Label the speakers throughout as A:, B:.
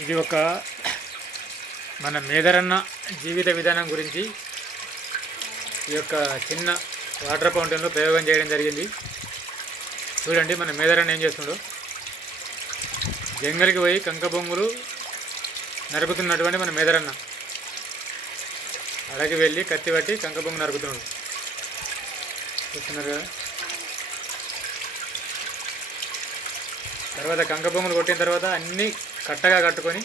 A: ఇది ఒక మన మేదరన్న జీవిత విధానం గురించి ఈ యొక్క చిన్న వాటర్ ఫౌంటైన్లో ప్రయోగం చేయడం జరిగింది. చూడండి మన మేదరన్న ఏం చేస్తుండో. జంగల్కి పోయి కంక బొంగులు నరుకుతున్నటువంటి మన మేదరన్న. అడగి వెళ్ళి కత్తి పట్టి కంక బొంగు నరుకుతున్నాడు. చూస్తున్నారు కదా? తర్వాత కంక బొమ్మలు కొట్టిన తర్వాత అన్నీ కట్టగా కట్టుకొని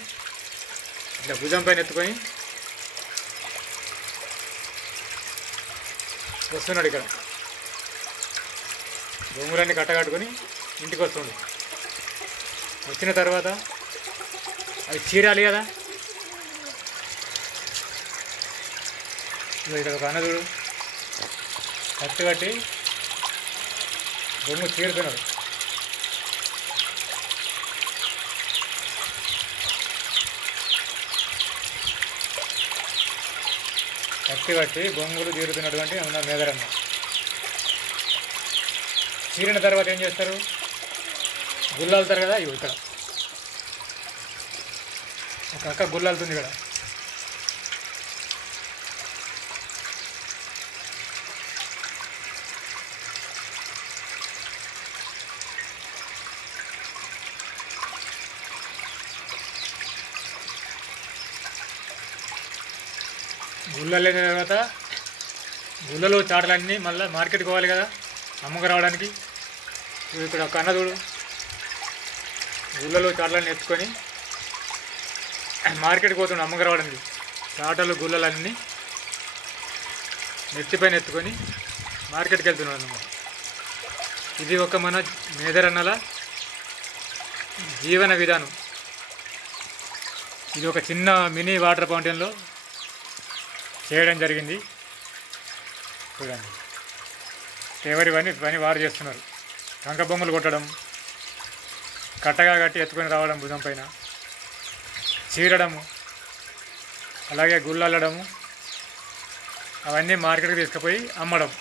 A: ఇట్లా భుజం పైన ఎత్తుకొని వస్తున్నాడు ఇక్కడ. బొమ్మలన్నీ కట్టగట్టుకొని ఇంటికి వస్తుండు. వచ్చిన తర్వాత అవి చీరాలి కదా. ఇక్కడ ఒక అన్నదుడు కట్టు కట్టి బొమ్మ చీరుతున్నాడు. అట్టి పట్టి బొంగులు తీరుతున్నటువంటి ఉన్న మేదరన్న చీరిన తర్వాత ఏం చేస్తారు? గుల్లాలుతారు కదా ఇవి ఇక్కడ. ఒక అక్క గుల్లాలుతుంది ఇక్కడ. గుళ్ళలు అయిన తర్వాత గుళ్ళలో చాటలన్నీ మళ్ళీ మార్కెట్కి పోవాలి కదా అమ్మకు రావడానికి. ఇక్కడ ఒక అన్నదుడు గుళ్ళలో చాటలన్నీ ఎత్తుకొని మార్కెట్కి పోతుండే అమ్మకు రావడానికి. చాటలు గుళ్ళలన్నీ నెత్తిపైన ఎత్తుకొని మార్కెట్కి వెళ్తున్నాడు అన్నమాట. ఇది ఒక మన మేదరన్నల జీవన విధానం. ఇది ఒక చిన్న మినీ వాటర్ ఫౌంటైన్లో చేయడం జరిగింది. చూడండి. ఎవరి పని పని వారు చేస్తున్నారు. కంక బొమ్మలు కొట్టడం కట్టగా కట్టి ఎత్తుకొని రావడం భుజం పైన. చీరడము అలాగే గుళ్ళల్లడము అవన్నీ మార్కెట్కి తీసుకుపోయి అమ్మడం.